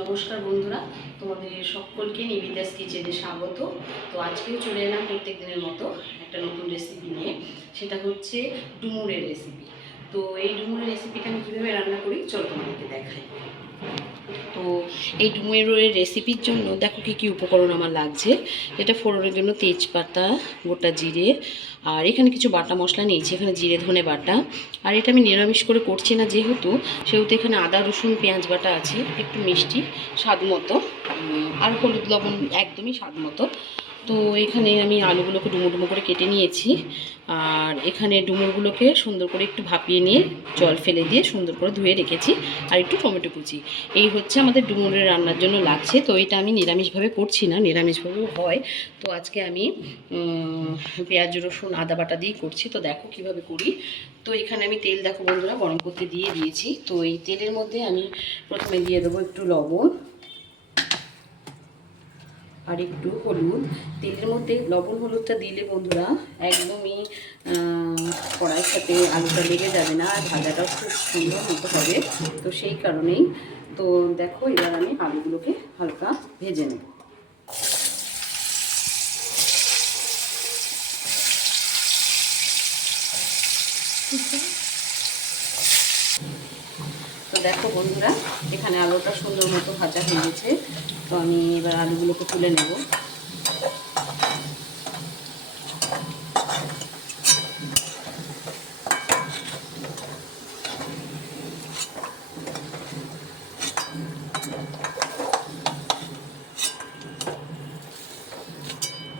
নমস্কার বন্ধুরা, তোমাদের সকলকে নিবেদিতাস কিচেনে স্বাগত। তো আজকেও চলে এলাম প্রত্যেক দিনের মতো একটা নতুন রেসিপি নিয়ে। সেটা হচ্ছে ডুমুরের রেসিপি। তো এই ডুমুরের রেসিপিটা আমি কীভাবে রান্না করি চলো তোমাদেরকে দেখাই। তো এই ডুমুরের রেসিপির জন্য দেখো কী কী উপকরণ আমার লাগছে। এটা ফোড়নের জন্য তেজপাতা, গোটা জিরে, আর এখানে কিছু বাটা মশলা নিয়েছি। এখানে জিরে ধনে বাটা, আর এটা আমি নিরামিষ করে করছি না যেহেতু, সেহেতু এখানে আদা রসুন পেঁয়াজ বাটা আছে, একটু মিষ্টি স্বাদ মতো, আর হলুদ লবণ একদমই স্বাদ মতো। তো এখানে আমি আলুগুলোকে ডুমো ডুমো করে কেটে নিয়েছি, আর এখানে ডুমুরগুলোকে সুন্দর করে একটু ভাপিয়ে নিয়ে জল ফেলে দিয়ে সুন্দর করে ধুয়ে রেখেছি, আর একটু টমেটো কুচি। এই হচ্ছে আমাদের ডুমুরের রান্নার জন্য লাগছে। তো এটা আমি নিরামিষভাবে করছি না, নিরামিষভাবেও হয়। তো আজকে আমি পেঁয়াজ রসুন আদা বাটা দিয়েই করছি। তো দেখো কিভাবে করি। তো এখানে আমি তেল দেখো বন্ধুরা গরম করতে দিয়ে দিয়েছি। তো এই তেলের মধ্যে আমি প্রথমে দিয়ে দেবো একটু লবণ আর একটু হলুদ। তেলের মধ্যে লবণ হলুদটা দিলে বন্ধুরা একদমই কড়াইয়ের সাথে আলুটা লেগে যাবে না, আর ভাজাটাও খুব সুন্দর মতো হবে। তো সেই কারণেই তো দেখো এবার আমি আলুগুলোকে হালকা ভেজে নেব। তো দেখো বন্ধুরা এখানে আলুটা সুন্দর মতো ভাজা হয়ে গেছে। তো আমি এবার আলুগুলোকে তুলে নেব।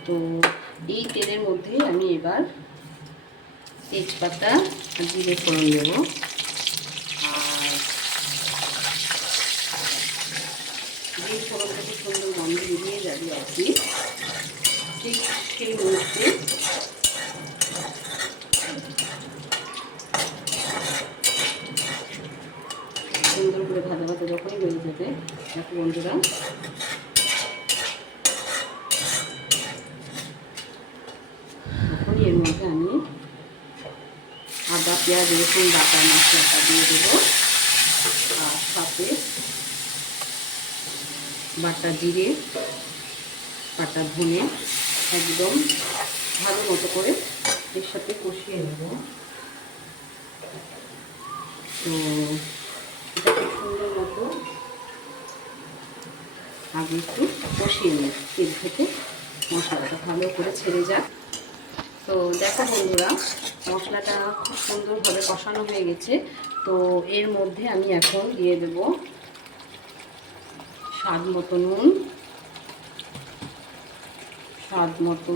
তো এই তেলের মধ্যে আমি এবার তেজপাতা জিরে ফোড়ন দেব, আর যেই ফোড়নটা খুব সুন্দর গন্ধ বেরিয়ে যাবে আর কি, ঠিক সেই মুহূর্তে সুন্দর করে ভাজা ভাজা যখনই হয়ে যাবে দেখো বন্ধুরা, তখনই এর মধ্যে আমি আদা পেঁয়াজ রসুন বাটা মশলাটা দিয়ে দেবো, আর সাথে বাটা জিরে বাটা ধনে একদম ভালো মতো করে এর সাথে কষিয়ে নেব। তো এটা খুব সুন্দর মতো আগে একটু কষিয়ে নেব, তেল থেকে মশলাটা ভালো করে ছেড়ে যাক। তো দেখো বন্ধুরা মশলাটা খুব সুন্দরভাবে কষানো হয়ে গেছে। তো এর মধ্যে আমি এখন দিয়ে দেব স্বাদ মতো নুন, স্বাদ মতো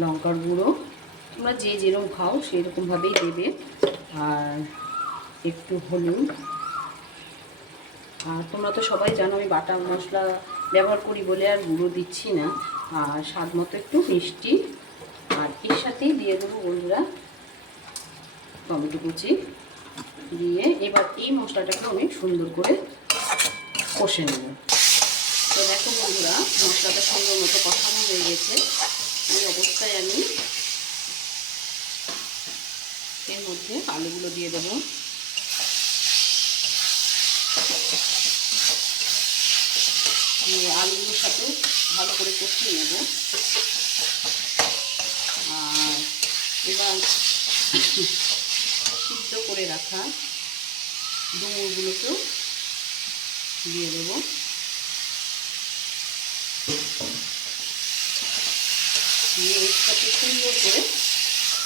লঙ্কার গুঁড়ো, তোমরা যে যেরকম খাও সেই রকমভাবেই দেবে, আর একটু হলুদ। আর তোমরা তো সবাই জানো আমি বাটা মশলা ব্যবহার করি বলে আর গুঁড়ো দিচ্ছি না। আর স্বাদ মতো একটু মিষ্টি, আর এর সাথেই দিয়ে দেবো বন্ধুরা টমেটো কুচি দিয়ে এবার এই মশলাটাকে আমি সুন্দর করে কষে নেব। তো দেখো বন্ধুরা মশলাটা সুন্দর মতো কষানো হয়ে গেছে। এই অবস্থায় আমি এর মধ্যে আলুগুলো দিয়ে দেবো। আলুগুলোর সাথে ভালো করে কষিয়ে নেব, আর এবার সিদ্ধ করে রাখা ডুমুরগুলোকেও দিয়ে দেব। দিয়ে এর সাথে সুন্দর করে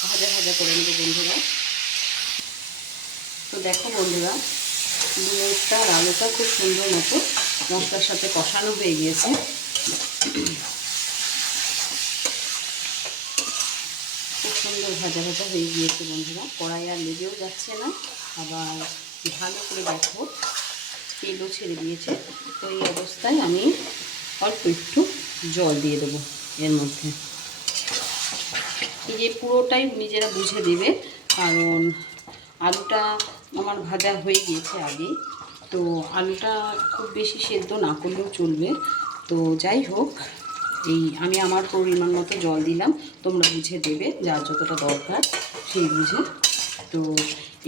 ভাজা ভাজা করে নেব বন্ধুরা। তো দেখো বন্ধুরা ডুমুরটা আর আলুটা খুব সুন্দর মতো মশলার সাথে কষানো হয়ে গিয়েছে। খুব সুন্দর ভাজা ভাজা হয়ে গিয়েছে বন্ধুরা, কড়াই আর লেগেও যাচ্ছে না, আবার ভালো করে দেখো তেলও ছেড়ে দিয়েছে। তো এই অবস্থায় আমি অল্প একটু জল দিয়ে দেবো এর মধ্যে। এই যে পুরোটাই নিজেরা বুঝে দেবে, কারণ আলুটা আমার ভাজা হয়ে গিয়েছে আগে। তো আলুটা খুব বেশি সেদ্ধ না করলেও চলবে। তো যাই হোক এই আমি আমার পরিমাণ মতো জল দিলাম, তোমরা বুঝে দেবে যার যতটা দরকার সেই বুঝে। তো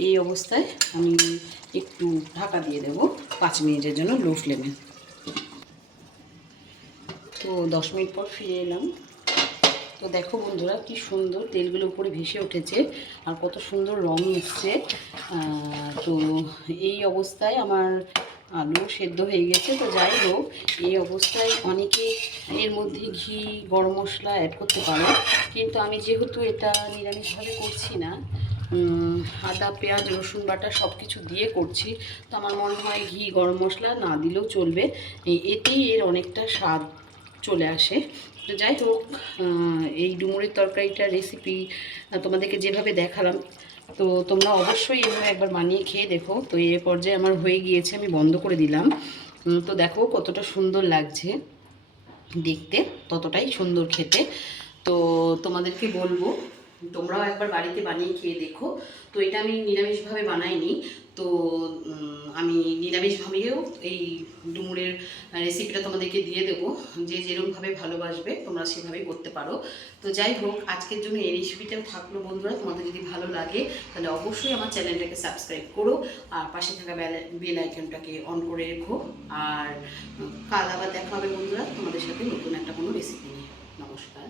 এই অবস্থায় আমি একটু ঢাকা দিয়ে দেবো 5 মিনিটের জন্য লো ফ্লেমে। তো 10 মিনিট পর ফিরে এলাম। তো দেখো বন্ধুরা কি সুন্দর তেলগুলো উপরে ভেসে উঠেছে আর কত সুন্দর রং এসছে। তো এই অবস্থায় আমার আলু সেদ্ধ হয়ে গেছে। তো যাই হোক, এই অবস্থায় অনেকে এর মধ্যে ঘি গরম মশলা অ্যাড করতে পারে, কিন্তু আমি যেহেতু এটা নিরামিষভাবে করছি না, আদা পেঁয়াজ রসুন বাটা সব কিছু দিয়ে করছি, তো আমার মনে হয় ঘি গরম মশলা না দিলেও চলবে। এতেই এর অনেকটা স্বাদ চলে আসে। তো যাই হোক, এই ডুমুরের তরকারিটার রেসিপি তোমাদেরকে যেভাবে দেখালাম, তো তোমরা অবশ্যই এভাবে একবার বানিয়ে খেয়ে দেখো। তো এই পর্যায়ে আমার হয়ে গিয়েছে, আমি বন্ধ করে দিলাম। তো দেখো কতটা সুন্দর লাগছে দেখতে, ততটাই সুন্দর খেতে। তো তোমাদেরকে বলবো তোমরাও একবার বাড়িতে বানিয়ে খেয়ে দেখো। তো এটা আমি নিরামিষভাবে বানাইনি, তো আমি নিরামিষভাবেও এই ডুমুরের রেসিপিটা তোমাদেরকে দিয়ে দেবো। যে যেরকমভাবে ভালোবাসবে তোমরা সেভাবেই করতে পারো। তো যাই হোক, আজকের জন্য এই রেসিপিটাও থাকলো বন্ধুরা। তোমাদের যদি ভালো লাগে তাহলে অবশ্যই আমার চ্যানেলটাকে সাবস্ক্রাইব করো আর পাশে থাকা বেল আইকনটাকে অন করে রেখো। আর কাল আবার দেখা হবে বন্ধুরা তোমাদের সাথে নতুন একটা কোনো রেসিপি নিয়ে। নমস্কার।